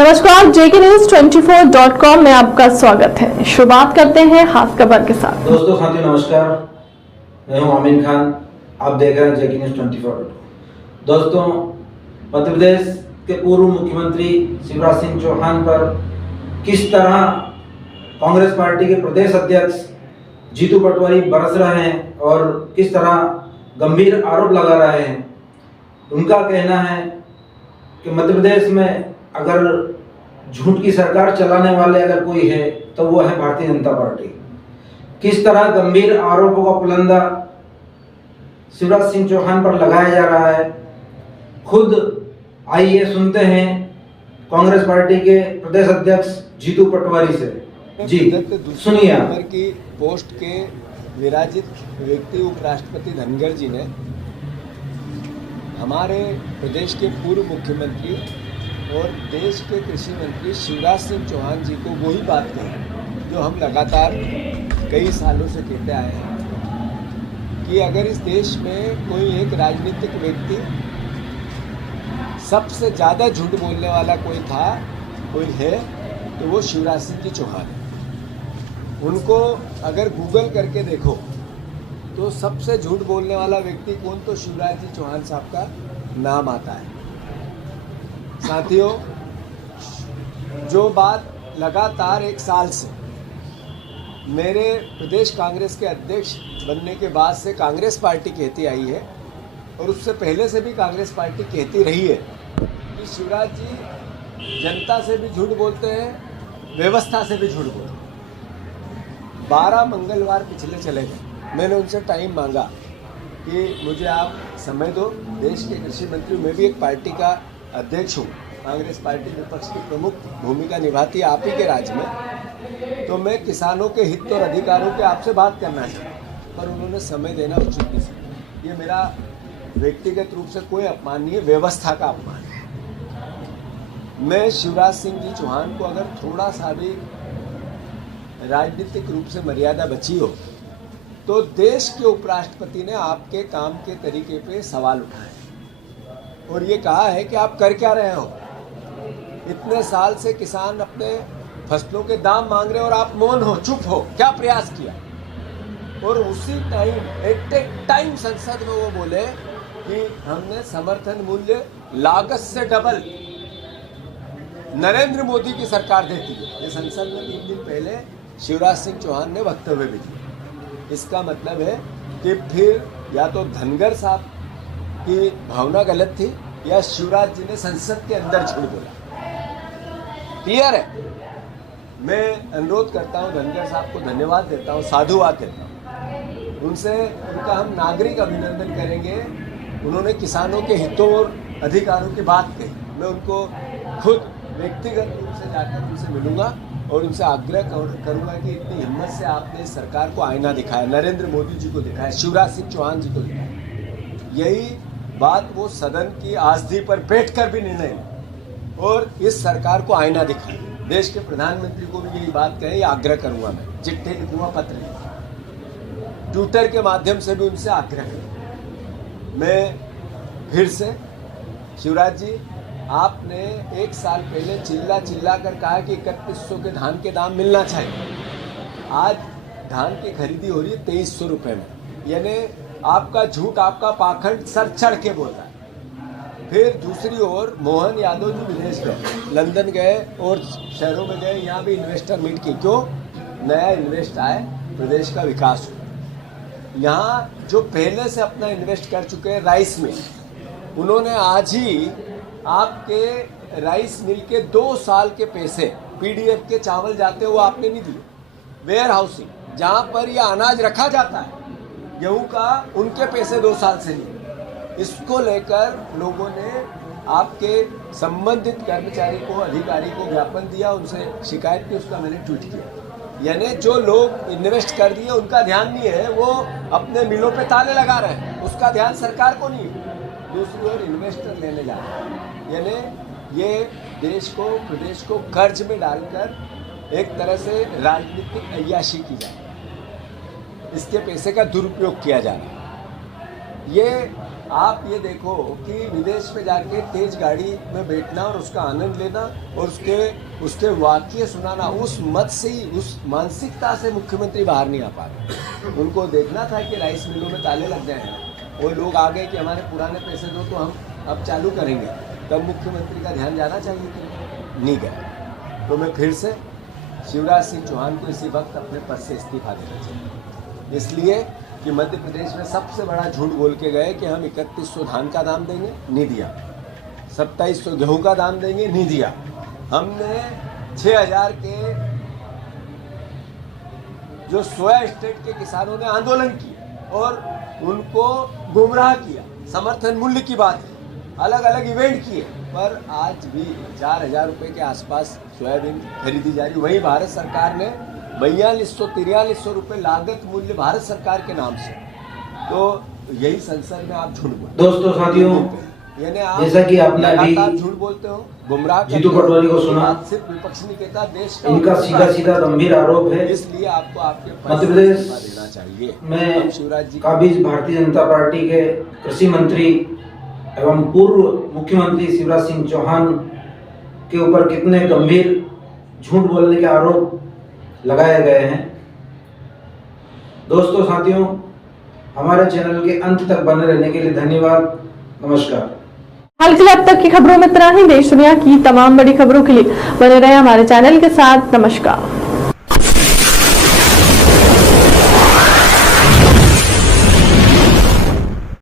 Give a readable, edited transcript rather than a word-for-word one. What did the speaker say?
नमस्कार, जेके news 24.com में आपका स्वागत है। शुरुआत करते हैं खास खबर के साथ। दोस्तों साथियों नमस्कार, मैं हूं आमिर खान। आप देख रहे हैं जेके न्यूज 24। दोस्तों, मध्य प्रदेश के पूर्व मुख्यमंत्री शिवराज सिंह चौहान पर किस तरह कांग्रेस पार्टी के प्रदेश अध्यक्ष जीतू पटवारी बरस रहे हैं और किस तरह गंभीर आरोप लगा रहे हैं। उनका कहना है कि मध्य प्रदेश में अगर झूठ की सरकार चलाने वाले अगर कोई है तो वो है भारतीय जनता पार्टी। किस तरह गंभीर आरोपों का पुलंदा शिवराज सिंह चौहान पर लगाया जा रहा है, खुद आइए सुनते हैं कांग्रेस पार्टी के प्रदेश अध्यक्ष जीतू पटवारी से। जी सुनिए। नंबर की पोस्ट के विराजित व्यक्ति उपराष्ट्रपति धनखड़ जी ने हमारे प्रदेश के पूर्व मुख्यमंत्री और देश के कृषि मंत्री शिवराज सिंह चौहान जी को वही बात कही जो हम लगातार कई सालों से कहते आए हैं कि अगर इस देश में कोई एक राजनीतिक व्यक्ति सबसे ज़्यादा झूठ बोलने वाला कोई है तो वो शिवराज सिंह जी चौहान है। उनको अगर गूगल करके देखो तो सबसे झूठ बोलने वाला व्यक्ति कौन, तो शिवराज जी चौहान साहब का नाम आता है। साथियों, जो बात लगातार एक साल से मेरे प्रदेश कांग्रेस के अध्यक्ष बनने के बाद से कांग्रेस पार्टी कहती आई है और उससे पहले से भी कांग्रेस पार्टी कहती रही है कि शिवराज जी जनता से भी झूठ बोलते हैं, व्यवस्था से भी झूठ बोलते हैं। 12 मंगलवार पिछले चले गए, मैंने उनसे टाइम मांगा कि मुझे आप समय दो, देश के कृषि मंत्री, मैं भी एक पार्टी का अध्यक्ष हूँ, कांग्रेस पार्टी विपक्ष की प्रमुख भूमिका निभाती है आप ही के राज्य में, तो मैं किसानों के हित और अधिकारों के आपसे बात करना चाहता, पर उन्होंने समय देना उचित नहीं समझा। ये मेरा व्यक्तिगत रूप से कोई अपमान नहीं है, व्यवस्था का अपमान है। मैं शिवराज सिंह जी चौहान को अगर थोड़ा सा भी राजनीतिक रूप से मर्यादा बची हो तो देश के उपराष्ट्रपति ने आपके काम के तरीके पे सवाल उठाए और ये कहा है कि आप कर क्या रहे हो। इतने साल से किसान अपने फसलों के दाम मांग रहे हैं और आप मौन हो, चुप हो, क्या प्रयास किया। और उसी टाइम संसद में वो बोले कि हमने समर्थन मूल्य लागत से डबल नरेंद्र मोदी की सरकार देती है। ये संसद में 3 दिन पहले शिवराज सिंह चौहान ने वक्तव्य भी दिया। इसका मतलब है कि फिर या तो धनखड़ साहब की भावना गलत थी या शिवराज जी ने संसद के अंदर झूठ बोला। क्लियर है। मैं अनुरोध करता हूं, धनखड़ साहब को धन्यवाद देता हूं, साधुवाद देता हूं, उनसे उनका हम नागरिक अभिनंदन करेंगे। उन्होंने किसानों के हितों और अधिकारों की बात कही। मैं उनको खुद व्यक्तिगत रूप से जाकर उनसे मिलूंगा और उनसे आग्रह करूंगा कि इतनी हिम्मत से आपने सरकार को आईना दिखाया, नरेंद्र मोदी जी को दिखाया, शिवराज सिंह चौहान जी को दिखाया। यही बात वो सदन की आज़दी पर बैठकर भी निर्णय लें और इस सरकार को आईना दिखाएं। देश के प्रधानमंत्री को भी यही बात कहें, आग्रह करूंगा। मैं चिट्ठी लिखूंगा, पत्र लिखूंगा, ट्विटर के माध्यम से भी उनसे आग्रह करूंगा। मैं फिर से शिवराज जी, आपने 1 साल पहले चिल्ला कर कहा कि 3100 के धान के दाम मिलना चाहिए। आज धान की खरीदी हो रही है 2300 रुपये में, यानी आपका झूठ, आपका पाखंड सर चढ़ के बोलता है। फिर दूसरी ओर मोहन यादव जी विदेश गए, लंदन गए और शहरों में गए, यहाँ भी इन्वेस्टर मीट की। क्यों? नया इन्वेस्ट आए, प्रदेश का विकास हो। यहाँ जो पहले से अपना इन्वेस्ट कर चुके हैं राइस मिल, उन्होंने आज ही आपके राइस मिल के 2 साल के पैसे पीडीएफ के चावल जाते हैं वो आपने नहीं दिए। वेयर हाउसिंग, जहाँ पर यह अनाज रखा जाता है गेहूं का, उनके पैसे 2 साल से नहीं। इसको लेकर लोगों ने आपके संबंधित कर्मचारी को, अधिकारी को ज्ञापन दिया, उनसे शिकायत की, उसका मैंने ट्वीट किया। यानी जो लोग इन्वेस्ट कर दिए उनका ध्यान नहीं है, वो अपने मिलों पे ताले लगा रहे हैं, उसका ध्यान सरकार को नहीं है। दूसरी ओर इन्वेस्टर लेने जा रहे हैं, यानी ये देश को, प्रदेश को कर्ज में डालकर एक तरह से राजनीतिक अय्याशी की जाए, इसके पैसे का दुरुपयोग किया जा रहा है। ये आप ये देखो कि विदेश में जाके तेज गाड़ी में बैठना और उसका आनंद लेना और उसके वाक्य सुनाना, उस मत से ही, उस मानसिकता से मुख्यमंत्री बाहर नहीं आ पा रहे। उनको देखना था कि राइस मिलों में ताले लग गए हैं, वो लोग आ गए कि हमारे पुराने पैसे दो तो हम अब चालू करेंगे, तब मुख्यमंत्री का ध्यान जाना चाहिए कि नहीं गया। तो मैं फिर से शिवराज सिंह चौहान को इसी वक्त अपने पद से इस्तीफा देना चाहिए, इसलिए कि मध्य प्रदेश में सबसे बड़ा झूठ बोल के गए कि हम 3100 धान का दाम देंगे, नहीं दिया। 2700 गेहूं का दाम देंगे, नहीं दिया। हमने 6000 के जो सोया स्टेट के किसानों ने आंदोलन किया और उनको गुमराह किया, समर्थन मूल्य की बात है, अलग अलग इवेंट किए, पर आज भी 4000 रुपये के आसपास सोयाबीन खरीदी जा रही। वहीं भारत सरकार ने 4200-4300 रुपये लागत मूल्य भारत सरकार के नाम से, तो यही संसद में आप झूठ बोलते हो। दोस्तों साथियों, यानी आप जैसा कि आपने अभी झूठ बोलते हो, गुमराह जीतू पटवारी को सुना, सिर्फ विपक्ष नहीं कहता, देश का इनका सीधा गंभीर आरोप है। इसलिए आपको आपके मध्य प्रदेश देना चाहिए। में शिवराज जी काबिज भारतीय जनता पार्टी के कृषि मंत्री एवं पूर्व मुख्यमंत्री शिवराज सिंह चौहान के ऊपर कितने गंभीर झूठ बोलने के आरोप लगाए गए हैं। दोस्तों साथियों, हमारे चैनल के अंत तक बने रहने के लिए धन्यवाद। नमस्कार। हाल के लिए अब तक की खबरों में इतना ही। देश दुनिया की तमाम बड़ी खबरों के लिए बने रहे हमारे चैनल के साथ। नमस्कार।